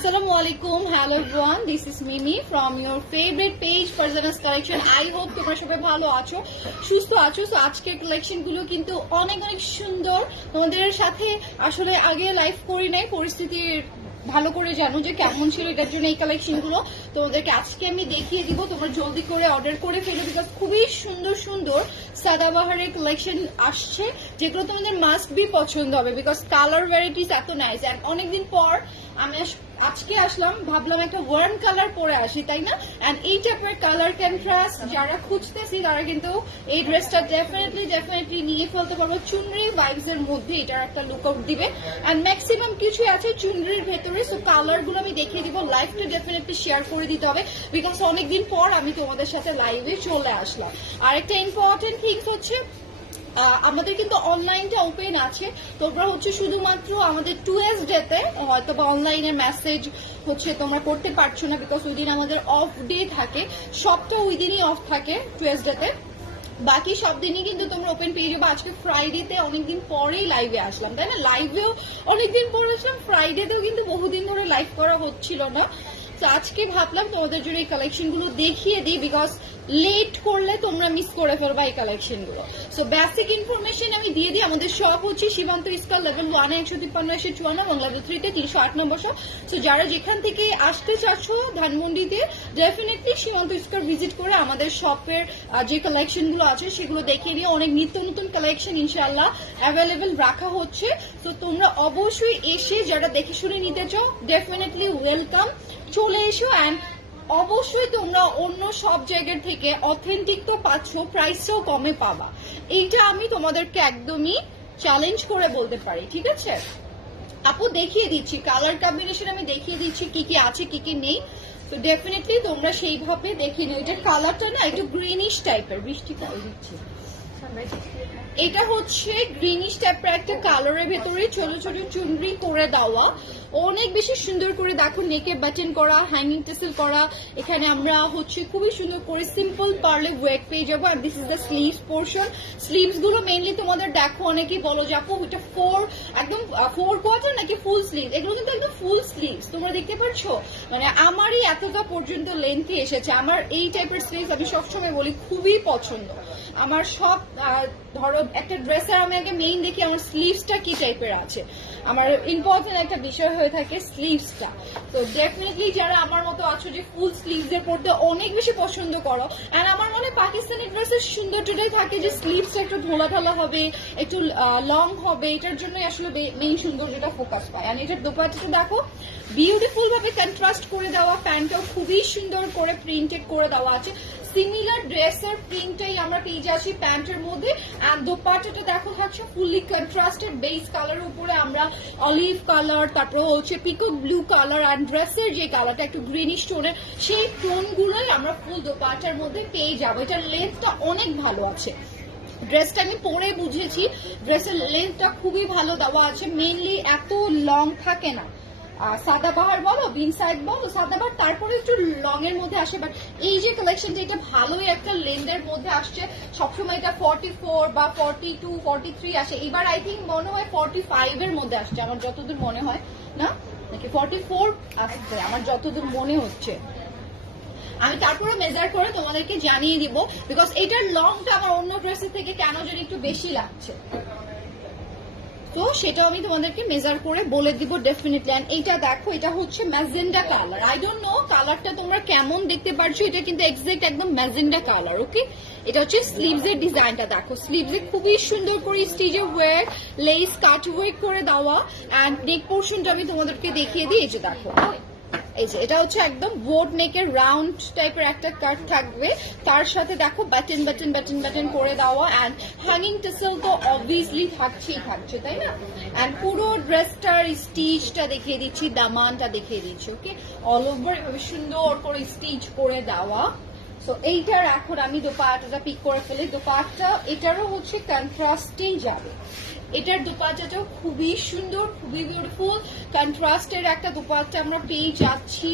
Assalamu alaikum, hello everyone. This is Mimi from your favorite page Farzanas collection. I hope তোমরা সবাই ভালো আছো সুস্থ আছো। তো আজকের কালেকশনগুলো কিন্তু অনেক অনেক সুন্দর। তোমাদের সাথে আসলে আগে লাইভ করি নাই পরিস্থিতি ভালো করে জানো যে কেমন ছিল এটার জন্য এই কালেকশনগুলো তোমাদেরকে আজকে আমি দেখিয়ে দিব তোমরা জলদি করে অর্ডার করে ফেলো বিকজ খুবই সুন্দর সুন্দর সাদাবাহারের কালেকশন আসছে যেগুলো তোমাদের মাস্ট বি পছন্দ হবে বিকজ কালার ভ্যারাইটিস এত নাইস অ্যান্ড অনেকদিন পর আমি আজকে আসলাম, ভাবলাম একটা ওয়ার্ম কালার পরে আসি, তাই না? অ্যান্ড এই টাইপের কালার কন্ট্রাস্ট যারা খুঁজতেছি তারা কিন্তু এই ড্রেসটা ডেফিনেটলি ডেফিনেটলি নিয়ে ফেলতে পারব। চুনরি ভাইবস এর মধ্যে এটার একটা লুক আউট দিবে। অ্যান্ড ম্যাক্সিমাম কিছু আছে চুনরির ভেতরে সো কালারগুলো আমি দেখিয়ে দিব লাইভটা ডেফিনেটলি শেয়ার করে দিতে হবে বিকজ অনেকদিন পর আমি তোমাদের সাথে লাইভে চলে আসলাম। আর একটা ইম্পর্টেন্ট থিংস হচ্ছে আমাদের কিন্তু অনলাইনটা ওপেন আছে। তোমরা হচ্ছে শুধুমাত্র আমাদের টু এস ডেতে হয়তো বা অনলাইনের মেসেজ হচ্ছে তোমরা করতে পারছ না বিকজ ওই দিন আমাদের অফ ডে থাকে। সবটা ওই দিনই অফ থাকে টু এস ডেতে বাকি সব দিনই কিন্তু তোমরা ওপেন পেয়ে যাব। আজকে ফ্রাইডেতে অনেকদিন পরেই লাইভে আসলাম, তাই না? লাইভেও অনেকদিন পরে আসলাম ফ্রাইডেতেও কিন্তু বহুদিন ধরে লাইভ করা হচ্ছিল না। তো আজকে ভাবলাম তোমাদের জন্য এই কালেকশনগুলো দেখিয়ে দিই বিকজ লেট করলে তোমরা মিস করে ফেলবা এই কালেকশনগুলো সো বেসিক ইনফরমেশন আমি দিয়ে দিই, আমাদের শপ হচ্ছে সীমান্ত স্কল লেভেল ওয়ান একশো তিপ্পান্ন, একশো চুয়ান্ন, বাংলা থ্রিতে তিনশো আট নম্বর শপ সো যারা যেখান থেকে আসতে চাচ্ছ ধানমন্ডিতে ডেফিনেটলি সীমান্ত স্কোয়ার ভিজিট করে আমাদের শপের যে কালেকশনগুলো আছে, সেগুলো দেখিয়ে নিয়ে অনেক নিত্য নতুন কালেকশন ইনশাল্লাহ অ্যাভেলেবেল রাখা হচ্ছে। তো তোমরা অবশ্যই এসে যারা দেখে শুনে নিতে চাও ডেফিনেটলি ওয়েলকাম চলে এসো অ্যান্ড অবশ্যই তোমরা অন্য সব জায়গার থেকে অথেন্টিক তো পাচ্ছ প্রাইসও কমে পাবা। এইটা আমি তোমাদেরকে একদমই চ্যালেঞ্জ করে বলতে পারি, ঠিক আছে? আপু দেখিয়ে দিচ্ছি কালার কম্বিনেশন আমি দেখিয়ে দিচ্ছি, কি কি আছে, কি কি নেই। তো ডেফিনেটলি তোমরা সেইভাবে দেখিয়ে নিও। এটার কালারটা না একটু গ্রিনিশ টাইপের বৃষ্টি কাল দিচ্ছি। এটা হচ্ছে গ্রিনিশ টাইপের একটা কালারের ভেতরে ছোট ছোট চুনরি করে দেওয়া। অনেক বেশি সুন্দর করে দেখো নেকে বাটন করা হ্যাঙ্গিং টেসেল করা। এখানে আমরা হচ্ছে খুবই সুন্দর করে সিম্পল পার্লে ওয়েক পেয়ে যাব আর this is the sleeves portion স্লিভসগুলো mainly তোমাদের দেখো অনেকেই বলো যে, আপু, এটা ফোর একদম ফোর কোয়ার্টার নাকি ফুল স্লিভ এগুলো কিন্তু একদম ফুল স্লিভস তোমরা দেখতে পাচ্ছ? মানে আমারই এতটা পর্যন্ত লেন্থে এসেছে। আমার এই টাইপের স্লিভস আমি সবসময় বলি খুবই পছন্দ। আমার সব ধরো একটা ড্রেসের আমি আগে মেইন দেখি, আমার স্লিভসটা কি টাইপের আছে। আমার ইম্পর্টেন্ট একটা বিষয় হয়ে থাকে স্লিভসটা তো ডেফিনেটলি যারা আমার মতো আছো যে ফুল স্লিভস এর পড়তে অনেক বেশি পছন্দ করো এন্ড আমার মনে পাকিস্তানি ড্রেসের সৌন্দর্যটাই থাকে যে স্লিভসটা একটু ঢোলা ঢালা হবে, একটু লং হবে, এটার জন্যই আসলে মেইন সৌন্দর্যটা ফোকাস পায় আর এটার দোপাট্টাটা দেখো বিউটিফুল ভাবে কন্ট্রাস্ট করে দেওয়া, প্যান্টটাও খুবই সুন্দর করে প্রিন্টেড করে দেওয়া আছে। সিমিলার ড্রেসের প্রিন্টটাই আমরা পেয়ে যাচ্ছি প্যান্টের মধ্যে। অ্যান্ড দোপাট্টাটা দেখো থাকছে ফুললি কন্ট্রাস্টেড বেস কালারের উপরে আমরা অলিভ কালার তারপর হচ্ছে পিকো ব্লু কালার অ্যান্ড ড্রেসের যে কালারটা একটু গ্রিনিশ টোনের সেই টোনগুলোই আমরা ফুল দোপাটার মধ্যে পেয়ে যাব। এটার লেন্থটা অনেক ভালো আছে। ড্রেসটা আমি পরে বুঝেছি ড্রেসের লেন্থটা খুবই ভালো দেওয়া আছে। মেনলি এত লং থাকে না। সাদাবাহার বলো, বিন সাইড বলো, সাদাবাহার, তারপরে একটু লং এর মধ্যে আসে বাট এই যে কালেকশনটা এটা ভালোই একটা লেন্ডের মধ্যে আসছে। সবসময় এটা ফর্টি ফোর বা ফর্টি টু ফর্টি থ্রি আসে। এবার আই থিঙ্ক মনে হয় ফর্টি ফাইভ এর মধ্যে আসছে, আমার যতদূর মনে হয়। না? নাকি ফর্টি ফোর আসছে আমার যতদূর মনে হচ্ছে। আমি তারপরে মেজার করে তোমাদেরকে জানিয়ে দিব বিকজ এটার লংটা আমার অন্য ড্রেসের থেকে কেন জানি একটু বেশি লাগছে। তো সেটা আমি তোমাদেরকে মেজার করে বলে দিব ডেফিনেটলি এন্ড এইটা দেখো, এটা হচ্ছে magenta colour I don't know কালারটা তোমরা কেমন দেখতে পারছ, এটা কিন্তু এক্সাক্ট একদম ম্যাজেন্ডা কালার ওকে এটা হচ্ছে স্লিভস এর ডিজাইনটা দেখো। স্লিভস এ খুবই সুন্দর করে স্টিজে ওয়ার লেস কাট ওয়ার্ক করে দেওয়া। অ্যান্ড নেক পোর্শনটা আমি তোমাদেরকে দেখিয়ে দিই, এই যে দেখো। এই যে, এটা হচ্ছে একদম বোর্ড নেকের রাউন্ড টাইপের একটা কাট থাকবে। তার সাথে দেখো বাটন বাটন বাটন বাটন করে দেওয়া অ্যান্ড হ্যাঙ্গিং টেসেল তো অবভিয়াসলি থাকছেই থাকছে, তাই না? অ্যান্ড পুরো ড্রেসটার স্টিচটা দেখিয়ে দিচ্ছি, দামানটা দেখিয়ে দিচ্ছি ওকে অল ওভার সুন্দর করে স্টিচ করে দেওয়া। তো এইটার এখন আমি দোপাট্টাটা পিক করে ফেলি। দোপাট্টা, এটারও হচ্ছে কন্ট্রাস্টেই যাবে। এটার দোপাট্টাটাও খুবই সুন্দর, খুবই বিউটিফুল কন্ট্রাস্টের একটা দোপাট্টা আমরা পেয়ে যাচ্ছি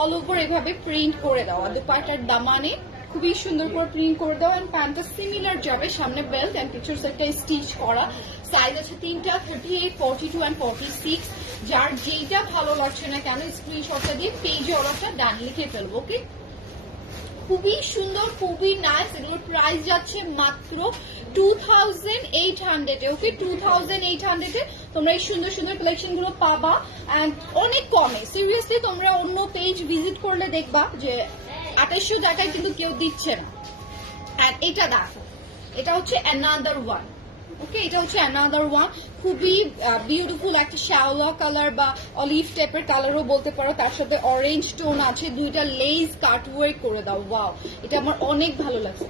অল ওভার এভাবে প্রিন্ট করে দেওয়া। দোপাট্টার দামানে খুবই সুন্দর করে প্রিন্ট করে দেওয়া অ্যান্ড প্যান্টটা সিমিলার যাবে। সামনে বেল্ট অ্যান্ড পিকচার্স একটা স্টিচ করা। সাইজ আছে তিনটা thirty eight forty two and forty six যার যেইটা ভালো লাগছে না কেন স্ক্রিনশটটা দিয়ে পেজে অর্ডারটা ডান লিখে ফেলব ওকে খুবই সুন্দর, খুবই নাইস এগুলোর প্রাইস যাচ্ছে মাত্র টু থাউজেন্ড এইট হান্ড্রেডে ওকে টু থাউজেন্ড এইট হান্ড্রেডে তোমরা এই সুন্দর সুন্দর কালেকশনগুলো পাবা অ্যান্ড অনেক কমে। সিরিয়াসলি তোমরা অন্য পেজ ভিজিট করলে দেখবা যে আঠাশশো টাকায় কিন্তু কেউ দিচ্ছে না। এটা দেখো, এটা হচ্ছে অ্যানাদার ওয়ান ওকে, এটা হচ্ছে অ্যানাদার ওয়ান খুবই বিউটিফুল একটা শ্যাওলা কালার বা অলিভ টাইপের কালারও বলতে পারো। তার সাথে অরেঞ্জ টোন আছে। দুইটা লেস কাট ওয়ার্ক করে দাও। ওয়াও এটা আমার অনেক ভালো লাগছে।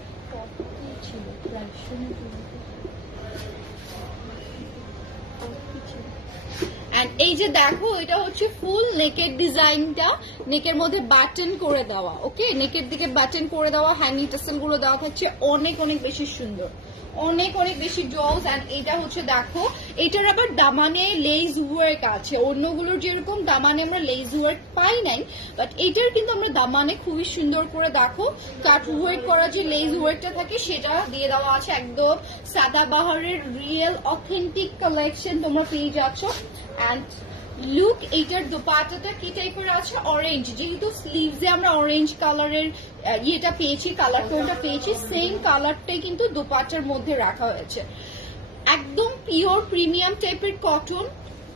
এই যে দেখো, এটা হচ্ছে ফুল নেকের ডিজাইনটা নেকের মধ্যে বাটন করে দেওয়া ওকে নেকের দিকে বাটন করে দেওয়া হ্যাঙ্গিং টেসেলগুলো দেওয়া থাকছে। অনেক অনেক বেশি সুন্দর। অনেক অনেক বেশি জলস অ্যান্ড এটা হচ্ছে দেখো, এটার আবার দামানে লেজ ওয়ার্ক আছে। অন্যগুলোর যেরকম দামানে আমরা লেজ ওয়ার্ক পাই নাই বাট এটার কিন্তু আমরা দামানে খুবই সুন্দর করে দেখো কাট ওয়ার্ক করা যে লেজ ওয়ার্কটা থাকে, সেটা দিয়ে দেওয়া আছে একদম সাদা বাহারের রিয়েল অথেন্টিক কালেকশন তোমরা পেয়ে যাচ্ছ। অ্যান্ড লুক, এইটার দোপাটাটা কি টাইপের আছে? অরেঞ্জ যেহেতু স্লিভসে আমরা অরেঞ্জ কালারের ইয়েটা পেয়েছি কালার টোনটা পেয়েছি সেম কালারটাই কিন্তু দোপাটার মধ্যে রাখা হয়েছে। একদম পিওর প্রিমিয়াম টাইপের কটন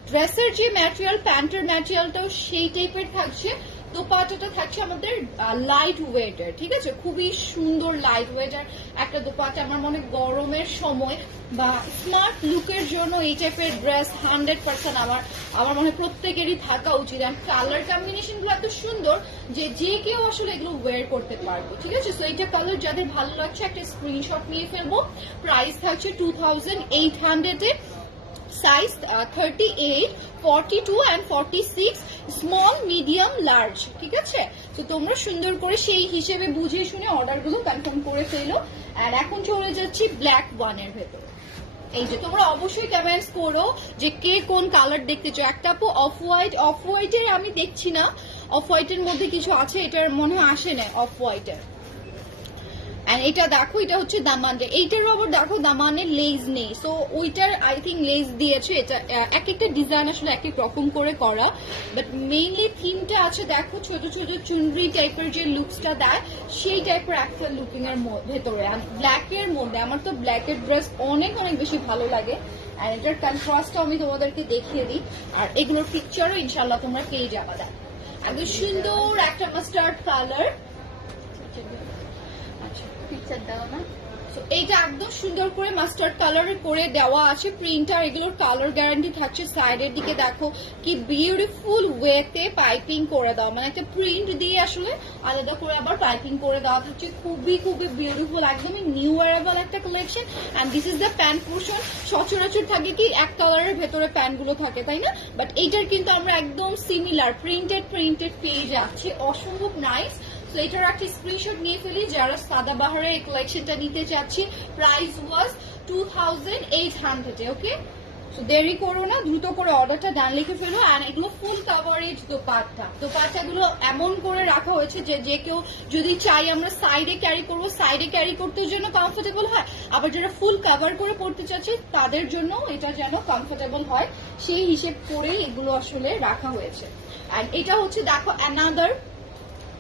ড্রেসের যে ম্যাটেরিয়াল প্যান্টের ম্যাটেরিয়ালটাও সেই টাইপের থাকছে। দোপাটাটা থাকছে আমাদের লাইট ওয়েটার ঠিক আছে? খুবই সুন্দর লাইট ওয়েটার একটা দোপাটা আমার মনে গরমের সময় বা স্মার্ট লুকের জন্য এই টাইপের ড্রেস হান্ড্রেড পার্সেন্ট আমার আমার মনে হয় প্রত্যেকেরই থাকা উচিত। আর কালার কম্বিনেশনগুলো এত সুন্দর যে যে কেউ আসলে এগুলো ওয়্যার করতে পারবে, ঠিক আছে? সো এইটা কালার যাদের ভালো লাগছে একটা স্ক্রিনশট নিয়ে ফেলব। প্রাইস থাকছে টু থাউজেন্ড এইট হান্ড্রেডে size thirty eight forty two and forty six small medium large ঠিক আছে? তো তোমরা সুন্দর করে সেই হিসেবে বুঝে শুনে অর্ডারগুলো কনফার্ম করে ফেলো। আর এখন চলে যাচ্ছি ব্ল্যাক ওয়ানের ভেতরে। এই যে তোমরা অবশ্যই কমেন্টস করো যে কে কোন কালার দেখতে চাও। একটা আপু অফ হোয়াইট অফ হোয়াইটের আমি দেখছি না। অফ হোয়াইটের মধ্যে কিছু আছে, এটার মনে হয় আসে না অফ হোয়াইটের এন্ড এটা দেখো, এটা হচ্ছে দামানটা এইটারও আবার দেখো দামানের লেজ নেই। সো ওইটার আই থিঙ্ক লেজ দিয়েছে। এটা এক একটা ডিজাইন আসলে এক এক রকম করে করা। বাট মেইনলি থিমটা আছে, দেখো, ছোট ছোট চুনরি টাইপের যে লুকসটা দেয়, সেই টাইপের একটা লুকিং এর ভেতরে। ব্ল্যাক এর মধ্যে, আমার তো ব্ল্যাক এর ড্রেস অনেক অনেক বেশি ভালো লাগে। আর এটার কন্ট্রাস্টটা আমি তোমাদেরকে দেখিয়ে দিই। আর এগুলোর পিকচারও ইনশাল্লাহ তোমরা পেয়ে যাবা, দেখ। একদম সুন্দর একটা মাস্টার্ড কালার পিকচার এইটা একদম সুন্দর করে মাস্টার্ড কালার করে দেওয়া আছে প্রিন্টার এগুলোর কালার গ্যারান্টি থাকছে সাইডের দিকে দেখো কি বিউটিফুল ওয়েতে পাইপিং করে দেওয়া মানে একটা প্রিন্ট দিয়ে আসলে আলাদা করে আবার পাইপিং করে দেওয়া থাকছে। খুবই খুবই বিউটিফুল একদমই নিউ অ্যারাইভাল একটা collection and this is the pant portion সচরাচর থাকে কি, এক কালারের ভেতরে প্যান্টগুলো থাকে, তাই না? বাট এইটার কিন্তু আমরা একদম সিমিলার প্রিন্টেড প্রিন্টেড পেয়ে যাচ্ছি। অসম্ভব নাইস এটার একটা স্ক্রিনশট নিয়ে ফেলি, যারা সাদাবাহারের এই কালেকশনটা নিতে চাচ্ছি price was two thousand eight hundred okay তো দেরি করো না, দ্রুত করে অর্ডারটা ডান লিখে ফেলো আর এগুলো ফুল কাভারেজ দোপাট্টা। দোপাট্টাগুলো এমন করে রাখা হয়েছে যে যে কেউ যদি চাই আমরা সাইডে ক্যারি করব সাইডে ক্যারি করতে জন্য কমফোর্টেবল হয়, আবার যারা ফুল কাভার করে পড়তে চাচ্ছে, তাদের জন্য এটা যেন কমফোর্টেবল হয়। সেই হিসেব করেই এগুলো আসলে রাখা হয়েছে। আর এটা হচ্ছে, দেখো অ্যানাদার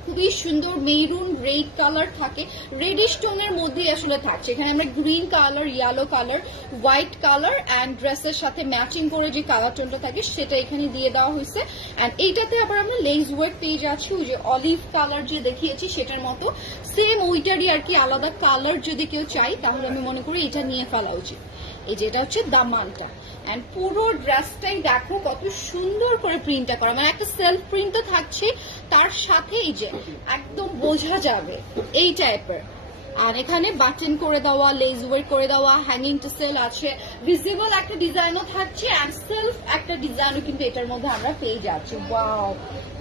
খুবই সুন্দর মেরুন রেড কালার থাকে। রেডিশ টোনের মধ্যে আসলে থাকছে। এখানে আমরা green colour yellow colour white colour and ড্রেসের সাথে ম্যাচিং করে যে কালার টোনটা থাকে সেটা এখানে দিয়ে দেওয়া হয়েছে। অ্যান্ড এইটাতে আবার আমরা লেস ওয়ার্ক পেয়ে যাচ্ছি। ওই যে অলিভ কালার যে দেখিয়েছি সেটার মতো। সেম ওইটারই আর কি আলাদা কালার যদি কেউ চাই তাহলে আমি মনে করি এটা নিয়ে ফেলা উচিত। এই যেটা হচ্ছে দামানটা এন্ড পুরো ড্রেসটাই দেখো কত সুন্দর করে প্রিন্টটা করা। মানে একটা সেলফ প্রিন্ট তো থাকছে তার সাথে এই যে একদম বোঝা যাবে এই টাইপের আর এখানে বাটন করে দেওয়া লেজ ওয়ার্ক করে দেওয়া হ্যাঙ্গিং টু সেল আছে। ভিজিবল একটা ডিজাইনও থাকছে অ্যান্ড সেলফ একটা ডিজাইনও কিন্তু এটার মধ্যে আমরা পেয়ে যাচ্ছি। ওয়াও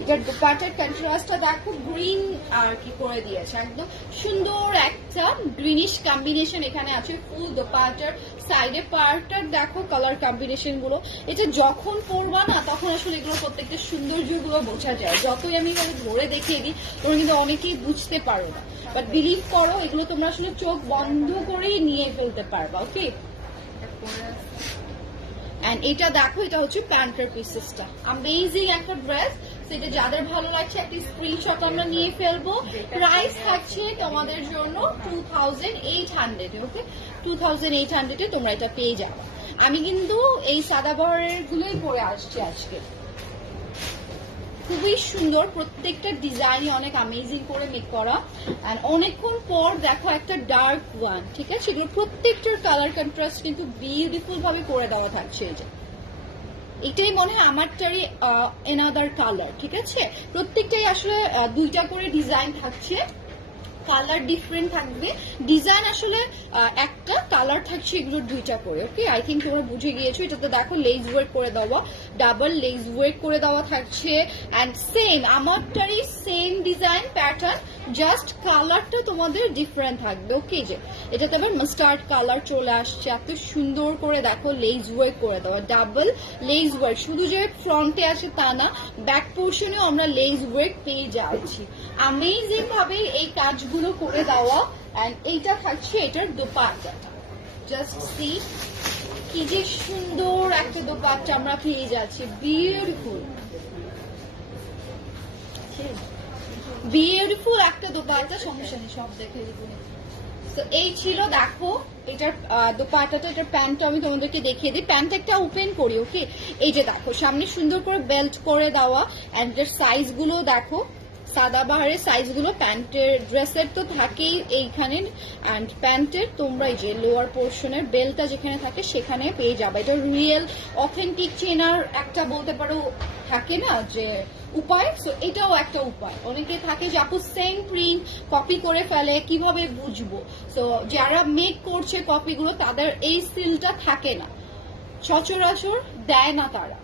এটার দুপাটের কন্ট্রাস্টটা দেখো গ্রিন আর কি করে দিয়েছে। একদম সুন্দর একটা গ্রিনিশ কম্বিনেশন এখানে আছে ফুল দোপাটার সাইডে পার্টটার দেখো কালার কম্বিনেশনগুলো। এটা যখন পরবা না, তখন আসলে এগুলো প্রত্যেকটা সৌন্দর্যগুলো বোঝা যায়। যতই আমি ধরে দেখিয়ে দিই, তোমরা কিন্তু অনেকেই বুঝতে পারো না। বাট বিলিভ করো, এগুলো তোমরা আসলে চোখ বন্ধ করেই নিয়ে ফেলতে পারবা ওকে এটা দেখো, এটা হচ্ছে প্যান্টের পিসেসটা অ্যামেজিং একটা ড্রেস সেটা যাদের ভালো লাগছে, একটা স্ক্রিনশট আমরা নিয়ে ফেলব। প্রাইস থাকছে তোমাদের জন্য two thousand eight hundred okay two thousand eight হান্ড্রেডে তোমরা এটা পেয়ে যাবে। আমি কিন্তু এই সাদা বহরের গুলোই পরে আসছি আজকে। খুবই সুন্দর, প্রত্যেকটা ডিজাইনই অনেক অ্যামেজিং করে মেক করা। আর অনেকক্ষণ পর দেখো একটা ডার্ক ওয়ান ঠিক আছে? প্রত্যেকটার কালার কন্ট্রাস্ট কিন্তু বিউটিফুল ভাবে করে দেওয়া থাকছে এই যে। এটাই মনে হয় আমারটারই এনাদার কালার ঠিক আছে? প্রত্যেকটাই আসলে দুইটা করে ডিজাইন থাকছে। কালার ডিফারেন্ট থাকবে। ডিজাইন আসলে একটা কালার থাকছে এগুলো দুইটা করে, ওকে? আই থিঙ্ক তোমরা বুঝে গিয়েছো, এটাতে দেখো লেজ ওয়ার্ক করে দেওয়া ডাবল লেজ ওয়ার্ক করে দেওয়া থাকছে অ্যান্ড সেম আমারটারই সেম ডিজাইন প্যাটার্ন জাস্ট কালারটা তোমাদের ডিফারেন্ট থাকবে, ওকে? যে, এটাতে আবার মাস্টার্ড কালার চলে আসছে, এত সুন্দর করে দেখো লেজ ওয়ার্ক করে দেওয়া ডাবল লেজ ওয়ার্ক শুধু যে ফ্রন্টে আছে তা না ব্যাক পোর্শনেও আমরা লেজ ওয়ার্ক পেয়ে যাচ্ছি। অ্যামেজিং ভাবে এই কাজগুলো করে দেওয়া অ্যান্ড এইটা থাকছে এটার দোপাট্টাটা জাস্ট সি কি যে সুন্দর একটা দোপাট্টা আমরা পেয়ে যাচ্ছি। বিউটিফুল বিউটিফুল একটা দোপাট্টা সমস্যা নেই সব দেখে তো এই ছিল দেখো এটার আহ, দোপাট্টাটা এটার প্যান্টটা আমি তোমাদেরকে দেখিয়ে দিই। প্যান্ট একটা ওপেন করি ওকে এই যে দেখো সামনে সুন্দর করে বেল্ট করে দেওয়া অ্যান্ড সাইজগুলো দেখো। সাদা বাহারের সাইজগুলো প্যান্টের ড্রেসের তো থাকেই এইখানে অ্যান্ড প্যান্টের তোমরা এই যে লোয়ার পোর্শনের বেলটা যেখানে থাকে সেখানে পেয়ে যাবে। এটা রিয়েল অথেন্টিক চেনার একটা বলতে পারো থাকে না যে উপায় সো এটাও একটা উপায়। অনেকে থাকে যে, আপু সেম প্রিন্ট কপি করে ফেলে, কীভাবে বুঝব? সো যারা মেক করছে কপিগুলো তাদের এই সিলটা থাকে না। সচরাচর দেয় না তারা।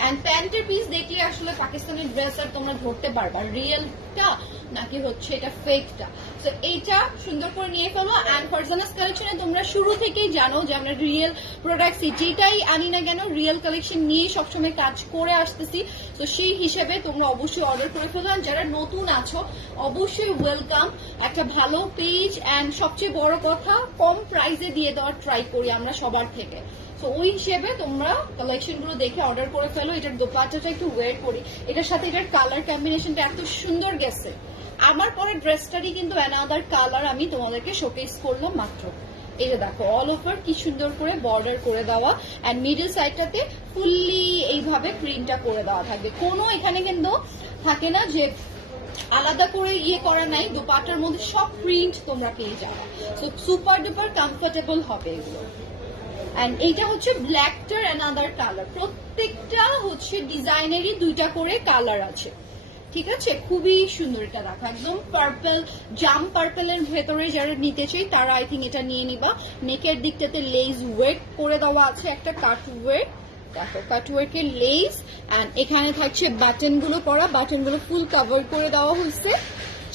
অ্যান্ড প্যান্টের পিস দেখলে আসলে পাকিস্তানি ড্রেস আর তোমরা ধরতে পারবা। রিয়েলটা নাকি হচ্ছে এটা ফেকটা তো এইটা সুন্দর করে নিয়ে ফেলো। অ্যান্ড ফারজানাস কালেকশনে তোমরা শুরু থেকেই জানো যে আমরা রিয়েল প্রোডাক্ট যেটাই আনি না কেন রিয়েল কালেকশন নিয়ে সবসময় কাজ করে আসতেছি। তো সেই হিসেবে তোমরা অবশ্যই অর্ডার করে ফেলো। আর যারা নতুন আছো, অবশ্যই ওয়েলকাম একটা ভালো পেজ অ্যান্ড সবচেয়ে বড় কথা, কম প্রাইসে দিয়ে দেওয়ার ট্রাই করি আমরা সবার থেকে। তো ওই হিসেবে তোমরা কালেকশনগুলো দেখে অর্ডার করে ফেলো। এটার দোপাট্টাটা একটু ওয়ের করি। এটার সাথে এটার কালার কম্বিনেশনটা এত সুন্দর গেছে। আমার পরে ড্রেসটারই কিন্তু অ্যানাদার কালার আমি তোমাদেরকে শোকেস করলাম মাত্র। এই যে দেখো অল ওভার কি সুন্দর করে বর্ডার করে দেওয়া। অ্যান্ড মিডল সাইডটাতে ফুললি এইভাবে প্রিন্টটা করে দেওয়া থাকবে। কোনো এখানে কিন্তু থাকে না যে আলাদা করে ইয়ে করা নাই দোপাটার মধ্যে সব প্রিন্ট তোমরা পেয়ে যাবে। সো সুপার ডুপার কমফোর্টেবল হবে এগুলো। অ্যান্ড এইটা হচ্ছে ব্ল্যাকটার অ্যানাদার কালার প্রত্যেকটা হচ্ছে ডিজাইনেরই দুইটা করে কালার আছে। ঠিক আছে? খুবই সুন্দর এটা দেখো। একদম পার্পল জাম পার্পলের ভেতরে যারা নিতে চাই, তারা আই থিঙ্ক এটা নিয়ে নিবা। নেকের দিকটাতে লেজ ওয়েট করে দেওয়া আছে একটা কাট ওয়েট দেখো কাটওয়ার্কের লেস অ্যান্ড এখানে থাকছে বাটনগুলো করা বাটনগুলো ফুল কভার করে দেওয়া হয়েছে।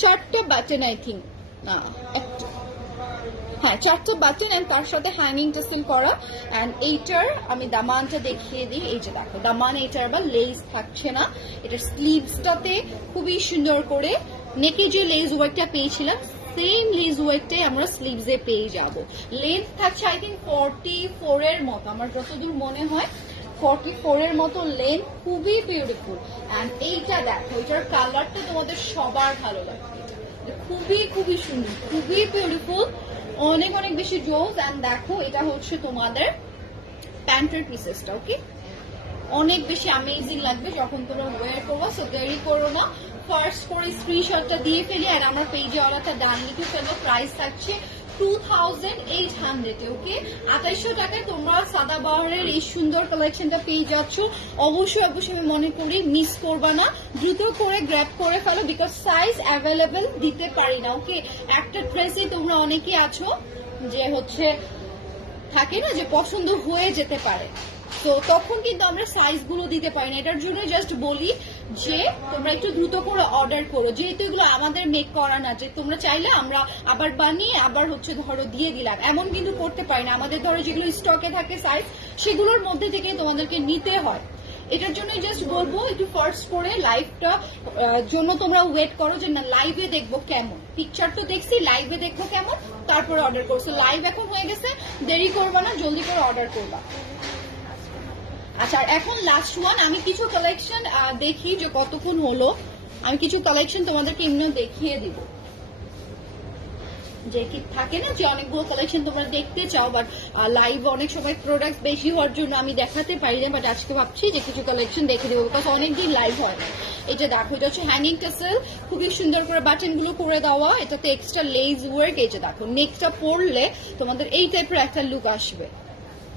চারটা বাটন আই থিঙ্ক না হ্যাঁ চারটা বাটন এন্ড তার সাথে হ্যাঙ্গিং টেসেল করা। এন্ড এইটার আমি দামানটা দেখিয়ে দিই। এই যে দেখো, দামান এইটার আবার লেস থাকছে না। এটার স্লিভসটাতে খুবই সুন্দর করে নেকে যে লেস ওয়ার্কটা পেয়েছিলাম সেম লেস ওয়ার্কটাই আমরা স্লিভসে পেয়ে যাব। লেন্থ থাকছে আই থিঙ্ক ফর্টি ফোর এর মতো। আমার যতদূর মনে হয় ফর্টি ফোর এর মতো লেন্থ খুবই বিউটিফুল অ্যান্ড এইটা দেখো এটার কালারটা তোমাদের সবার ভালো লাগবে। খুবই খুবই সুন্দর, খুবই বিউটিফুল অনেক অনেক বেশি জোস অ্যান্ড দেখো, এটা হচ্ছে তোমাদের প্যান্টের পিসেসটা ওকে অনেক বেশি অ্যামেজিং লাগবে যখন তোমরা ওয়ার করব সো দেরি করো না। ফার্স্ট করে স্ক্রিনশটটা দিয়ে ফেলি আর আমার পেজে অলাটা ডান লিখে ফেলব প্রাইস থাকছে টু এই সুন্দর পেয়ে যাচ্ছ। করি ফেলো বিকজ সাইজ অ্যাভেলেবেল দিতে পারি না ওকে একটা তোমরা অনেকে আছো যে হচ্ছে, থাকে না যে পছন্দ হয়ে যেতে পারে। তো তখন কিন্তু আমরা সাইজগুলো দিতে পারি না। এটার জন্য জাস্ট বলি যে তোমরা একটু দ্রুত করে অর্ডার করো। যেহেতু এগুলো আমাদের মেক করা না, যে তোমরা চাইলে আমরা আবার বানিয়ে আবার হচ্ছে ধরো দিয়ে দিলাম। এমন কিন্তু করতে পারি না। আমাদের ধরো যেগুলো স্টকে থাকে সাইজ সেগুলোর মধ্যে থেকে তোমাদেরকে নিতে হয়। এটার জন্য জাস্ট বলব, একটু ফার্স্ট করে লাইভটা জন্য তোমরা ওয়েট করো যে না লাইভে দেখব কেমন। পিকচার তো দেখছি লাইভে দেখব কেমন, তারপরে অর্ডার করছ। লাইভ এখন হয়ে গেছে, দেরি করবা না, জলদি করে অর্ডার করবা। আচ্ছা এখন লাস্ট ওয়ান আমি কিছু কালেকশন দেখি যে কতক্ষণ হলো। আমি কিছু কালেকশন তোমাদেরকে এমনি দেখিয়ে দিব। যে কি থাকে না যে অনেকগুলো কালেকশন তোমরা দেখতে চাও বাট লাইভ অনেক সময় প্রোডাক্ট বেশি হওয়ার জন্য আমি দেখাতে পারি না বাট আজকে ভাবছি যে কিছু কালেকশন দেখে দেবো বিকজ অনেকদিন লাইভ হয় না। এটা দেখো, এটা হচ্ছে হ্যাঙ্গিং টেসেল খুবই সুন্দর করে বাটনগুলো করে দেওয়া, এটাতে এক্সট্রা লেজ ওয়ার্ক এই যে দেখো নেকটা পরলে তোমাদের এই টাইপের একটা লুক আসবে।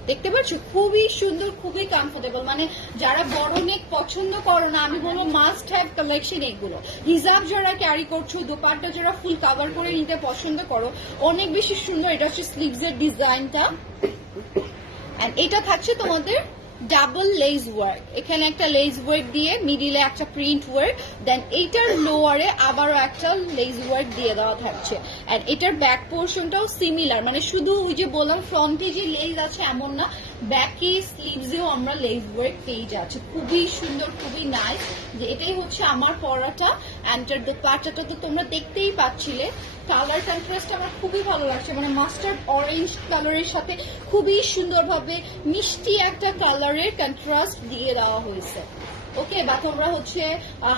দেখতে পাচ্ছ? খুবই সুন্দর, খুবই কমফোর্টেবল মানে যারা বড় নেক পছন্দ করো না, আমি বলব মাস্ট হ্যাভ কালেকশন এগুলো। হিজাব যারা ক্যারি করছ, দোপাট্টা যারা ফুল কাভার করে নিতে পছন্দ করো, অনেক বেশি সুন্দর। এটা হচ্ছে স্লিভস এর ডিজাইনটা এটা থাকছে তোমাদের ডাবল লেজ ওয়ার্ক এখানে একটা লেজ ওয়ার্ক দিয়ে মিডিলে একটা প্রিন্ট ওয়ার্ক দেন এইটার লোয়ারে আবারও একটা লেজ ওয়ার্ক দিয়ে দেওয়া থাকছে। এটার ব্যাক পোর্শনটাও সিমিলার মানে শুধু ওই যে বললাম ফ্রন্টে যে লেজ আছে এমন না ব্যাকে স্লিভসেও আমরা লেস ওয়ার্ক পেয়ে যাচ্ছি। খুবই সুন্দর, খুবই নাইস যে এটাই হচ্ছে আমার পরাটা। অ্যান্টার দ্য পাটাটা তো তোমরা দেখতেই পাচ্ছিলে। কালার কন্ট্রাস্ট আমার খুবই ভালো লাগছে। মানে মাস্টার্ড অরেঞ্জ কালারের সাথে খুবই সুন্দরভাবে মিষ্টি একটা কালারের কন্ট্রাস্ট দিয়ে দেওয়া হয়েছে। ওকে, বা তোমরা হচ্ছে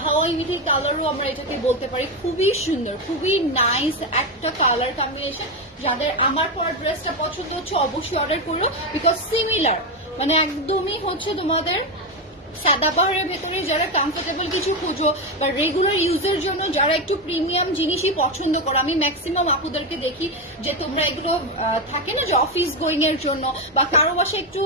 হাওয়াই মিঠি কালারও আমরা এটাকে বলতে পারি। খুবই সুন্দর, খুবই নাইস একটা কালার কম্বিনেশন যাদের আমার পরা ড্রেসটা পছন্দ হচ্ছে অবশ্যই অর্ডার করল বিকজ সিমিলার মানে একদমই হচ্ছে তোমাদের সাদাবাহারের ভেতরে যারা কমফোর্টেবল কিছু খুঁজো বা রেগুলার ইউজের জন্য যারা একটু প্রিমিয়াম জিনিসই পছন্দ করো, আমি ম্যাক্সিমাম আপুদেরকে দেখি যে তোমরা এগুলো থাকে না যে অফিস গোয়িং এর জন্য বা কারও বাসে একটু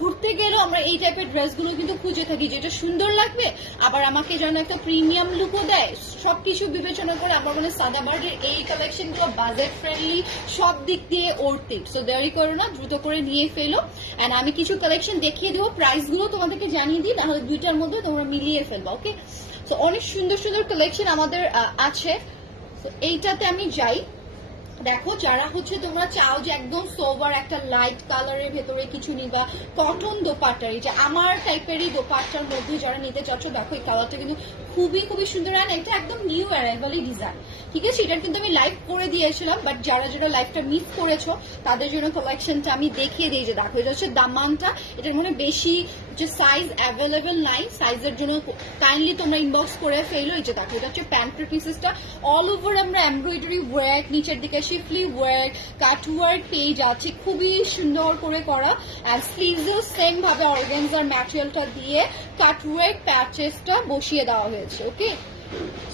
ঘুরতে গেলেও আমরা এই টাইপের ড্রেসগুলো কিন্তু খুঁজে থাকি, যেটা সুন্দর লাগবে, আবার আমাকে যেন একটা প্রিমিয়াম লুকও দেয়। সবকিছু বিবেচনা করে আমার মনে হয় সাদাবাহারের এই কালেকশনগুলো বাজেট ফ্রেন্ডলি সব দিক দিয়ে ওর্থিক সো দেরি করো না, দ্রুত করে নিয়ে ফেলো। অ্যান্ড আমি কিছু কালেকশন দেখিয়ে দেবো প্রাইসগুলো তোমাদেরকে জানিয়ে দিই নাহলে দুইটার মধ্যে তোমরা মিলিয়ে ফেলবা ওকে তো অনেক সুন্দর সুন্দর কালেকশন আমাদের আছে। তো এইটাতে আমি যাই। দেখো, যারা হচ্ছে তোমরা চাও যে একদম সোভার একটা লাইট কালারের ভেতরে কিছু নিবা কটন দোপাট্টার, এই যে আমার টাইপেরই দোপাট্টার মধ্যে যারা নিতে চাচ্ছ, দেখো এই কালারটা কিন্তু খুবই খুবই সুন্দর আর এটা একদম নিউ অ্যারাইভালি ডিজাইন ঠিক আছে? এটার কিন্তু আমি লাইভ করে দিয়েছিলাম বাট যারা যারা লাইভটা মিস করেছ, তাদের জন্য কালেকশনটা আমি দেখিয়ে দিই যে দেখো, এটা হচ্ছে দামানটা। এটার মনে বেশি যে সাইজ অ্যাভেলেবেল নাই সাইজের জন্য কাইন্ডলি তোমরা ইনবক্স করে ফেলো। এই যে দেখো, এটা হচ্ছে প্যান্টের পিসেসটা অল ওভার আমরা এমব্রয়ডারি ওয়ার্ক নিচের দিকে শিফলি ওয়ার্ক কাট ওয়ার্ক পেয়ে যাচ্ছে খুবই সুন্দর করে করা। আর স্লিভসেও সেম ভাবে অর্গানজার ম্যাটেরিয়ালটা দিয়ে কাট ওয়ার্ক প্যাচেসটা বসিয়ে দেওয়া হয়েছে। ওকে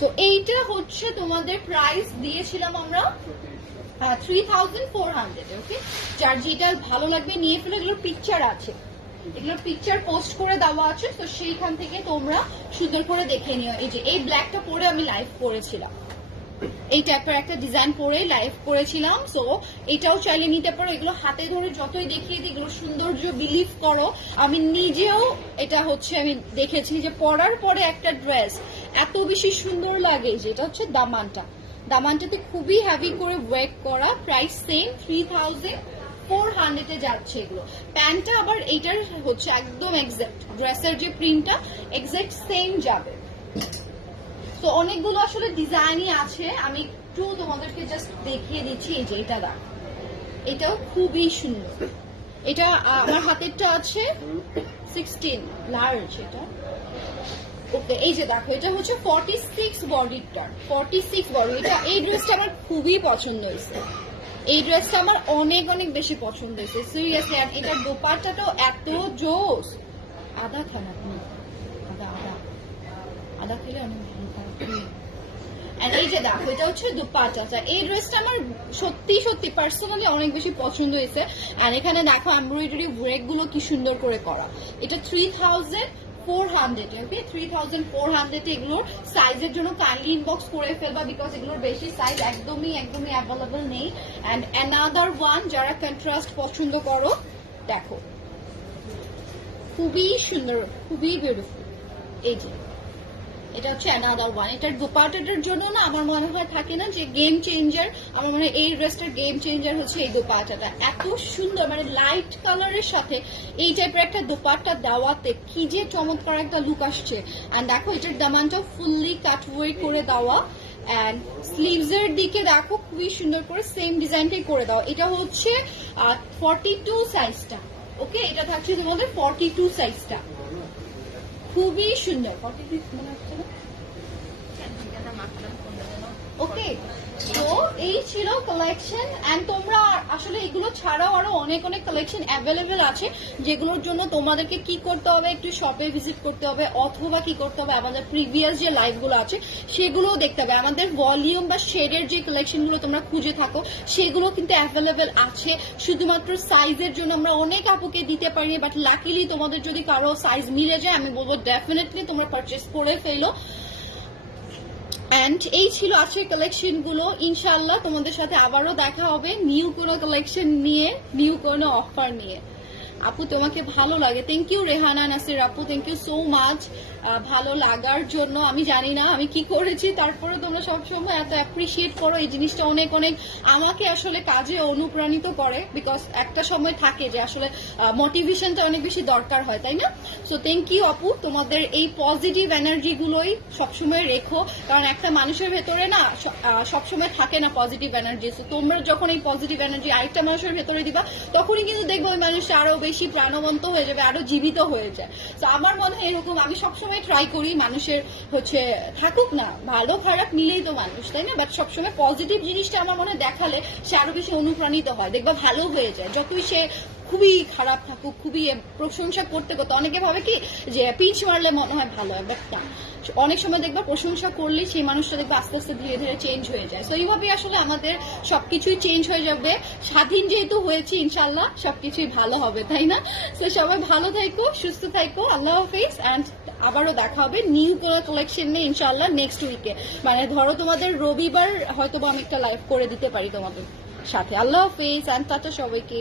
তো এইটা হচ্ছে তোমাদের প্রাইস দিয়েছিলাম আমরা three thousand four hundred okay যার যেটা ভালো লাগবে, নিয়ে ফেলে, এগুলোর পিকচার আছে। এগুলোর পিকচার পোস্ট করে দেওয়া আছে, তো সেইখান থেকে তোমরা সুন্দর করে দেখে নিও। এই যে, এই ব্ল্যাকটা পরে আমি লাইভ করেছিলাম। এই টাইপের একটা ডিজাইন পরে লাইভ করেছিলাম সো এটাও চাইলে নিতে পারো। এগুলো হাতে ধরে যতই দেখিয়ে দিই, এগুলো সৌন্দর্য বিলিভ করো। আমি নিজেও এটা হচ্ছে, আমি দেখেছি যে পরার পরে একটা ড্রেস এত বেশি সুন্দর লাগে, যেটা হচ্ছে দামানটা। দামানটাতে খুবই হ্যাভি করে ওয়েক করা price same three thousand four হান্ড্রেডে যাচ্ছে এগুলো। প্যান্টটা আবার এইটার হচ্ছে একদম এক্সাক্ট ড্রেসের যে প্রিন্টটা এক্সাক্ট সেম যাবে। তো অনেকগুলো আসলে ডিজাইনই আছে। আমি একটু তোমাদেরকে জাস্ট দেখিয়ে দিচ্ছি এই যে এটা দেখ। এটাও খুবই সুন্দর। এটা আমার হাতেরটা আছে সিক্সটিন লার্জ এটা। ওকে, এই যে দেখো, এটা হচ্ছে ফর্টি সিক্স বডিটা ফর্টি সিক্স বডি। এটা, এই ড্রেসটা আমার খুবই পছন্দ হয়েছে। এই ড্রেসটা আমার অনেক অনেক বেশি পছন্দ হয়েছে। সিরিয়াসলি আর এটা এটার তো এত জোস। আদা খান আপনি আদা আদা। আদা খেলে অনেক And এই যে দেখো, এটা হচ্ছে দুপাটা এই ড্রেসটা আমার সত্যি সত্যি পার্সোনালি অনেক বেশি পছন্দ হয়েছে। আর এখানে দেখো এমব্রয়ডারি ওয়ার্কগুলো কি সুন্দর করে করা। এটা three thousand four hundred okay three thousand four hundred এগুলোর সাইজের জন্য কাইন্ডলি ইনবক্স করে ফেলবা বিকজ এগুলোর বেশি সাইজ একদমই একদমই অ্যাভেলেবল নেই। অ্যান্ড অ্যানাদার ওয়ান যারা কন্ট্রাস্ট পছন্দ করো, দেখো। খুবই সুন্দর, খুবই বিউটিফুল এই যে। এটা হচ্ছে অ্যানাদার ওয়ান এটার দোপাটাটার জন্য না আমার মনে হয় থাকে না যে গেম চেঞ্জার আমার মনে হয় এই ড্রেসটার গেম চেঞ্জার হচ্ছে এই দোপাটাটা। এত সুন্দর মানে লাইট কালারের সাথে এই টাইপের একটা দোপাট্টা দেওয়াতে কি যে চমৎকার একটা লুক আসছে। অ্যান্ড দেখো, এটার দামানটা ফুললি কাটওয়ে করে দেওয়া। অ্যান্ড স্লিভস এর দিকে দেখো, খুবই সুন্দর করে সেম ডিজাইনটাই করে দাও এটা হচ্ছে ফর্টি টু সাইজটা ওকে এটা থাকছে তোমাদের ফর্টি টু সাইজটা খুবই সুন্দর। ফর্টি টু মনে হচ্ছে না ওকে তো এই ছিল কালেকশন এন্ড তোমরা আসলে এগুলো ছাড়াও আরও অনেক অনেক কালেকশন অ্যাভেলেবেল আছে, যেগুলোর জন্য তোমাদেরকে কি করতে হবে, একটু শপে ভিজিট করতে হবে, অথবা কি করতে হবে, আমাদের প্রিভিয়াস যে লাইভগুলো আছে, সেগুলোও দেখতে হবে। আমাদের ভলিউম বা শেডের যে কালেকশনগুলো তোমরা খুঁজে থাকো, সেগুলো কিন্তু অ্যাভেলেবেল আছে। শুধুমাত্র সাইজের জন্য আমরা অনেক আপুকে দিতে পারি বাট লাকিলি তোমাদের যদি কারও সাইজ মিলে যায়, আমি বলব ডেফিনেটলি তোমরা পারচেস করে ফেলো। অ্যান্ড এই ছিল আজকের কালেকশনগুলো ইনশাল্লাহ তোমাদের সাথে আবারও দেখা হবে। নিউ কোনো কালেকশন নিয়ে নিউ কোনো অফার নিয়ে। আপু, তোমাকে ভালো লাগে। থ্যাংক ইউ রেহানা, নাসির আপু থ্যাংক ইউ সো মাচ ভালো লাগার জন্য, আমি জানি না, আমি কি করেছি তারপরে তোমরা সবসময় এত অ্যাপ্রিসিয়েট করো, এই জিনিসটা অনেক অনেক আমাকে আসলে কাজে অনুপ্রাণিত করে বিকজ একটা সময় থাকে যে আসলে মোটিভেশনটা অনেক বেশি দরকার হয়, তাই না? সো থ্যাংক ইউ আপু, তোমাদের এই পজিটিভ এনার্জিগুলোই সবসময় রেখো, কারণ একটা মানুষের ভেতরে না সবসময় থাকে না পজিটিভ এনার্জি তো তোমরা যখন এই পজিটিভ এনার্জি আরেকটা মানুষের ভেতরে দিবা, তখনই কিন্তু দেখব ওই মানুষটা আরও বেশি প্রাণবন্ত হয়ে যাবে, আরও জীবিত হয়ে যায়। তো আমার মনে হয় এরকম আমি সবসময় ট্রাই করি মানুষের হচ্ছে, থাকুক না, ভালো খারাপ নিলেই তো মানুষ, তাই না? বাট সবসময় পজিটিভ জিনিসটা আমার মনে দেখালে সে আরও বেশি অনুপ্রাণিত হয়, দেখবা ভালো হয়ে যায়। যতই সে খুবই খারাপ থাকুক, খুবই প্রশংসা করতে করতে। অনেকে ভাবে কি যে পিচ মারলে মনে হয় ভালো হয় বাট না। অনেক সময় দেখবা প্রশংসা করলে সেই মানুষটা দেখবে আস্তে আস্তে ধীরে ধীরে চেঞ্জ হয়ে যায়। তো এইভাবে আসলে আমাদের সবকিছুই চেঞ্জ হয়ে যাবে। স্বাধীন যেহেতু হয়েছে ইনশাল্লাহ সবকিছুই ভালো হবে, তাই না? তো সবাই ভালো থাকো সুস্থ থাকো আল্লাহ হাফিজ অ্যান্ড আবারও দেখা হবে নিউ কোনো কালেকশন নিয়ে ইনশাল্লাহ নেক্সট উইকে মানে ধরো তোমাদের রবিবার হয়তো আমি একটা লাইভ করে দিতে পারি তোমাদের সাথে। আল্লাহ হাফিজ অ্যান্ড টাটা সবাইকে।